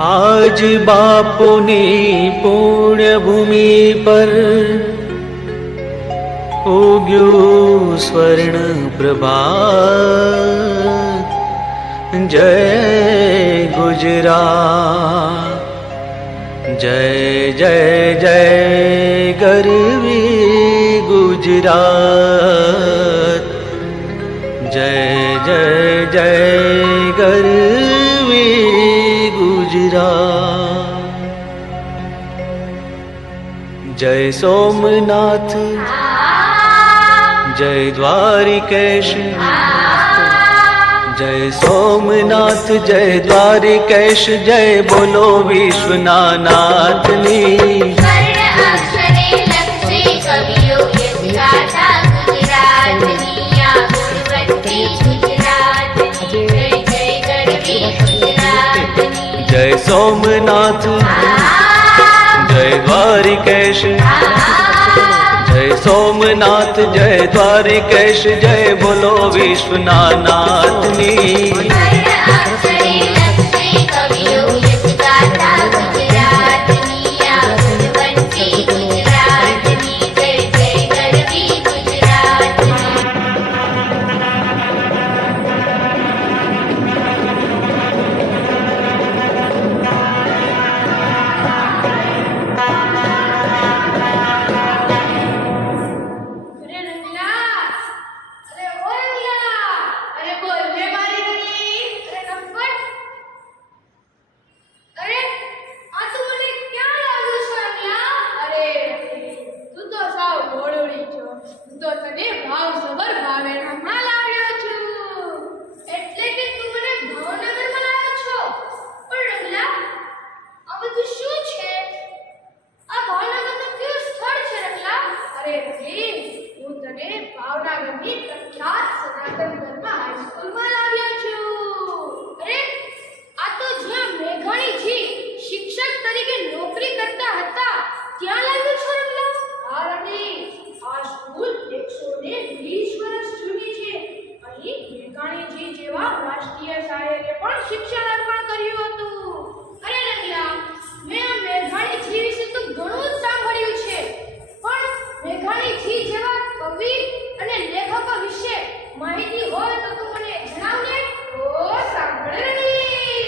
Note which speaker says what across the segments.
Speaker 1: આજ બાપુની પૂર્ણભૂમિ પર ઉગ્યું સ્વર્ણ પ્રભા જય ગુજરાત. જય જય જય ગરવી ગુજરાત. જય જય જય જય સોમનાથ જય દ્વારિકેશ જય સોમનાથ જય દ્વારિકેશ જય બોલો
Speaker 2: વિશ્વનાથની જય
Speaker 1: સોમનાથ જય દ્વારિકેશ. જય સોમનાથ જય દ્વારિકેશ જય બોલો
Speaker 3: વિશ્વનાથની.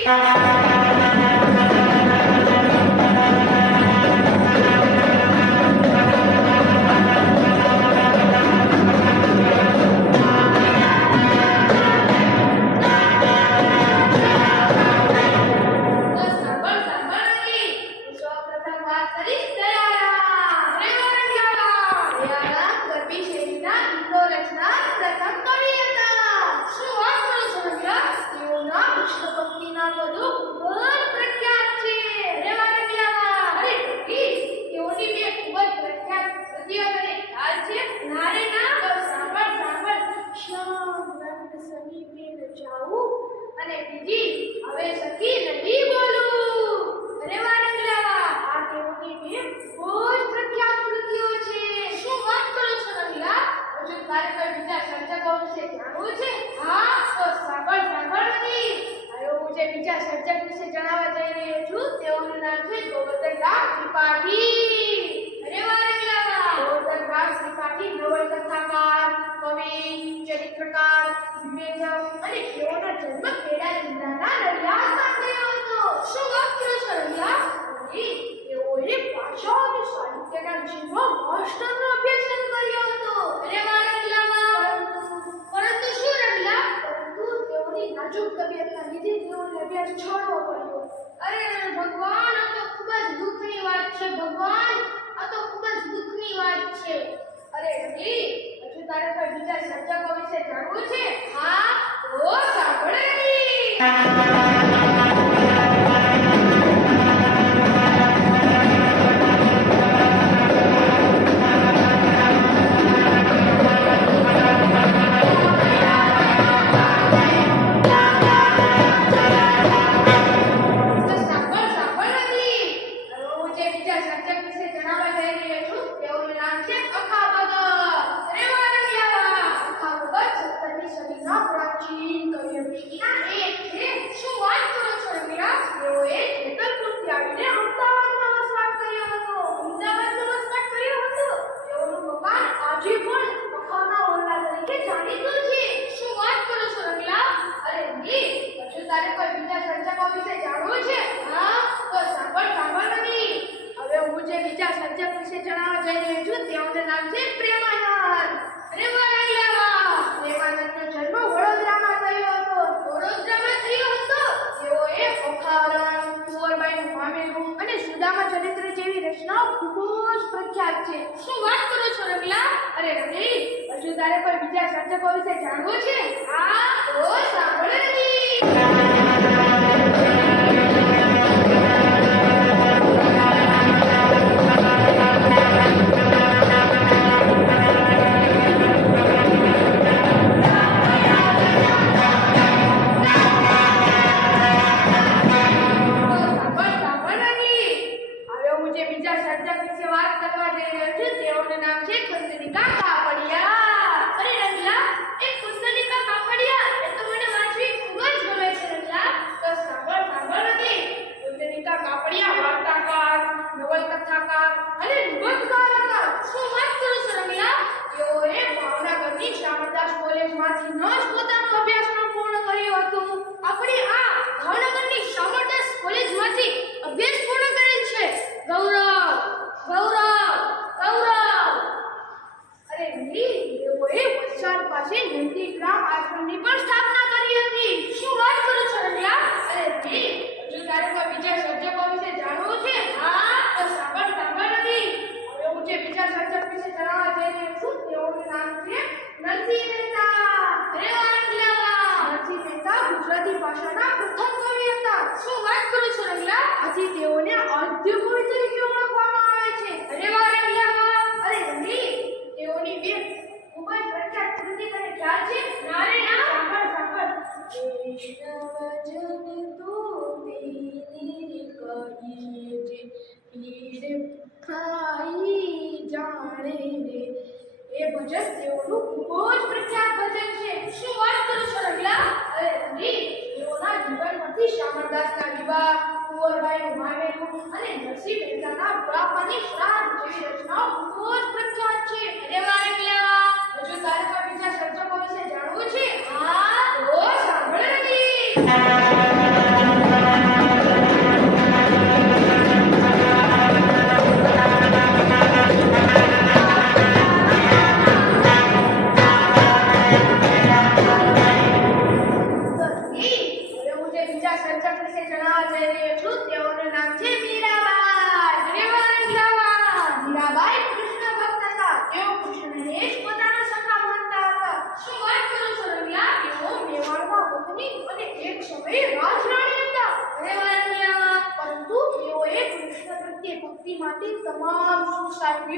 Speaker 3: Thank you. તમારે પર બીજા સર્જકોનું છે જાણવું છે? હા, તો બીજા સર્જક વિશે જણાવવા જઈ રહ્યો છું તેઓનું નામ છે ગોવર્ધનદાસ ત્રિપાઠી. અરે વારે ગોવર્ધનદાસ ત્રિપાઠી, નવલકથાકાર, કવિ, ચરિત્રકાર વિવેચક અને તેઓનો જન્મ ખેડાની Thank you. સબ્જેક્ટ વિશે જણાવવા જઈ રહ્યો છું. તેઓનું નામ છે પ્રેમાનંદ. પ્રેમાનંદ પ્રેમાનંદનો જન્મ વડોદરામાં થયો હતો. વડોદરામાં થયો હતો? તેઓએ ઓખાવરણ કુંવરબાઈનું મામેરું અને સુદામા ચરિત્ર જેવી રચનાઓ ખૂબ જ પ્રખ્યાત છે.
Speaker 2: શું વાત કરો છો રમીલા?
Speaker 3: અરે રમી હજુ તારે પણ બીજા સર્જકો વિશે જાણવું છે?
Speaker 2: આ
Speaker 3: તો સાંભળો રમી સેવા આશ્રમની પણ સ્થાપના ભજન તેઓનું ખૂબ જ પ્રખ્યાત ભજન છે.
Speaker 2: શું વાત કરો છો, રંગલા?
Speaker 3: અરે રંગી તેઓના જીવનમાંથી શ્યામળદાસના વિવાહ, કુંવરબાઈ મામેનું અને નરસિંહ મહેતાના બાપાની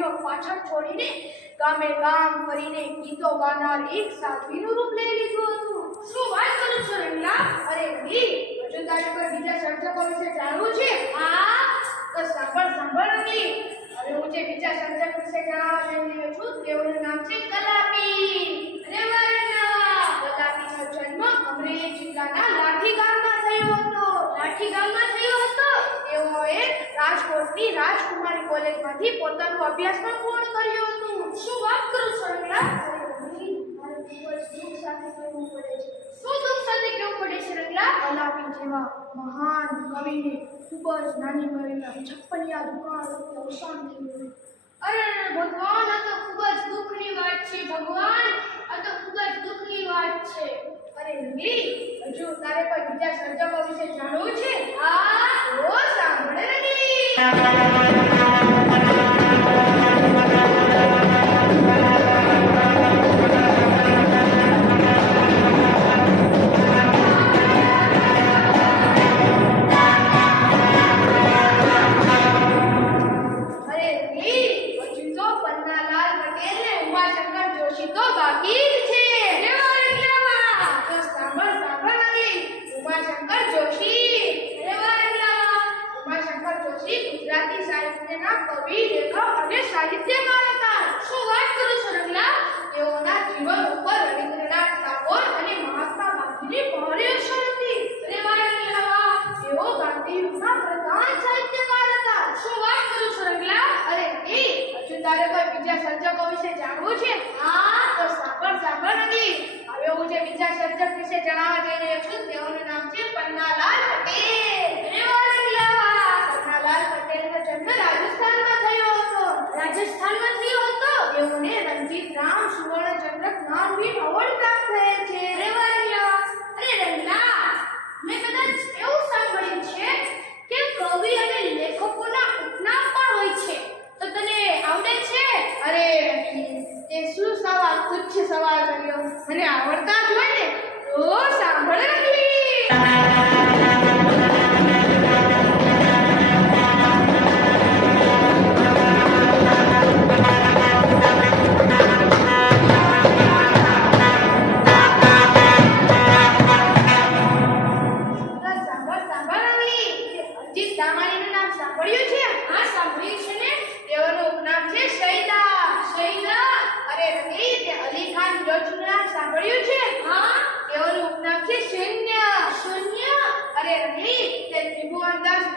Speaker 3: હરિભક્ત પાછળ છોડીને ગામે ગામ ફરીને ગીતો ગાનાર એક સાધ્વીનું રૂપ લઈ લીધું હતું.
Speaker 2: શું વાત કરું છો રંગલા
Speaker 3: અરે થી પોતાનો અભ્યાસ પણ પૂર્ણ કર્યો હતો?
Speaker 2: શું વાત કરું
Speaker 3: શર્મિલા
Speaker 2: શું દુઃખ સાથે કેવું પડે છે રંગલા?
Speaker 3: અલાપી જેવા મહાન કવિને ખૂબ નાની કવિના છપ્પન યાદ દુકાન અવસાન
Speaker 2: અરે ભગવાન આ તો દુઃખની વાત છે ભગવાન આ તો ખૂબ જ વાત છે.
Speaker 3: અરે રંગલી તારે પણ બીજા સર્જકો વિશે જાણવું છે? આ ઓ કવિ લેખક અને સાહિત્યકાર હતા.
Speaker 2: શું વાત કરો છો રંગલા?
Speaker 3: તેઓના જીવન ઉપર રવિન્દ્રનાથ ટાગોર અને મહાત્મા ગાંધીની ભારે અસર હતી
Speaker 2: અને વારંગલા
Speaker 3: તેઓ ગાંધીના પ્રધાન સાહિત્યકાર હતા.
Speaker 2: શું વાત કરો છો રંગલા?
Speaker 3: અરે, એ હજુ તારે કોઈ બીજા સર્જકો વિશે જાણવું છે?
Speaker 2: હા,
Speaker 3: તો સાંભળ સાંભળ રંગલી. હવે હું જે બીજા સર્જક વિશે જણાવવા જઈ રહ્યો છું, તેઓનું નામ છે પન્નાલાલ પટેલ.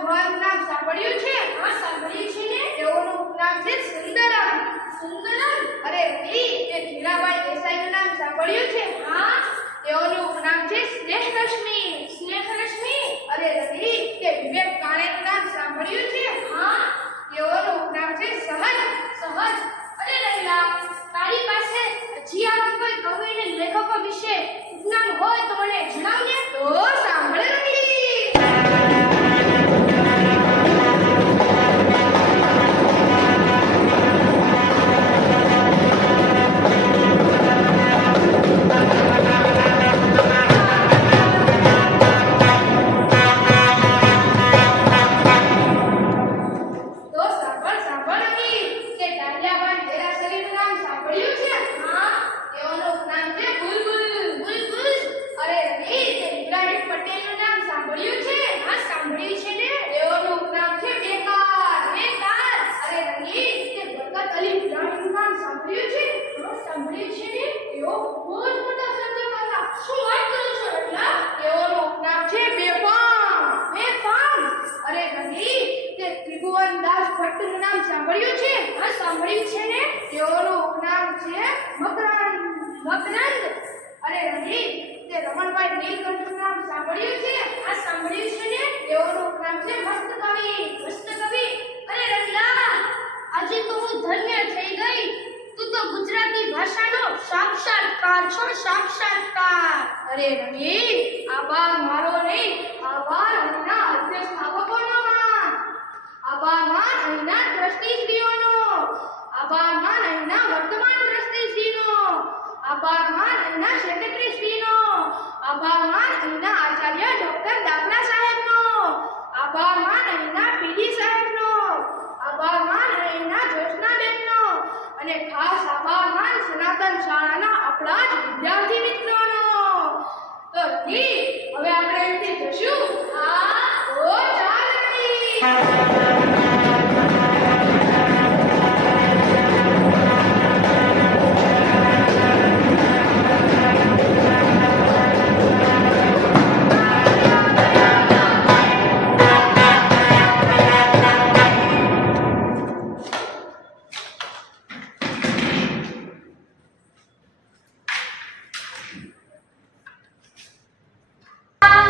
Speaker 3: ત્રિભુવનદાસ નામ સાંભળ્યું છે?
Speaker 2: હા, સાંભળ્યું છે ને?
Speaker 3: તેઓનું ઉપનામ છે સુંદરમ.
Speaker 2: સુંદરમ?
Speaker 3: અરે નહીં તે જીરાબાઈ દેસાઈનું નામ સાંભળ્યું છે?
Speaker 2: હા,
Speaker 3: તેઓનું ઉપનામ છે સ્નેહરશ્મિ
Speaker 2: સ્નેહરશ્મિ
Speaker 3: અરે નહીં તે વિવેક કાણેનું નામ સાંભળ્યું છે?
Speaker 2: હા,
Speaker 3: તેઓનું ઉપનામ છે સહજ.
Speaker 2: સહજ. અરે રહેલા તારી પાસે હજી આવી કોઈ કવિ લેખકો વિશે જ્ઞાન હોય તો મને જણાવજે.
Speaker 3: અરે નહીં તે ત્રિભુવનદાસ ભટ્ટનું નામ સાંભળ્યું છે?
Speaker 2: હા, સાંભળ્યું છે ને?
Speaker 3: તેઓનું ઉપનામ છે મકરાન
Speaker 2: મકરંદ.
Speaker 3: અરે નહીં તે રમણભાઈ નીલકંઠનું નામ સાંભળ્યું છે?
Speaker 2: હા, સાંભળ્યું છે ને?
Speaker 3: તેઓનું ઉપનામ છે મસ્ત કવિ
Speaker 2: મસ્ત કવિ અરે રંગલા, આજે તો હું ધન્ય થઈ ગઈ. તું તો ગુજરાતી ભાષાનો સાક્ષાત્કાર છો, સાક્ષાત્કાર.
Speaker 3: અરે નહીં આભાર મારો નહીં આભાર અહીંના અધ્ય સ્થાપકોનો માન આભાર માન અહીંના ટ્રસ્ટીશ્રીઓનો આભાર અહીંના વર્તમાન ટ્રસ્ટીશ્રીનો આભાર માન અહીંના સેક્રેટરીશ્રીનો. આભાર માન અહીંના આચાર્ય ડોક્ટર દાખલા સાહેબનો. આભાર અહીંના પીડી સાહેબનો. આભાર માન અહીંના જોશનાબેનનો અને ખાસ આભાર સનાતન શાળાના આપણા જ વિદ્યાર્થી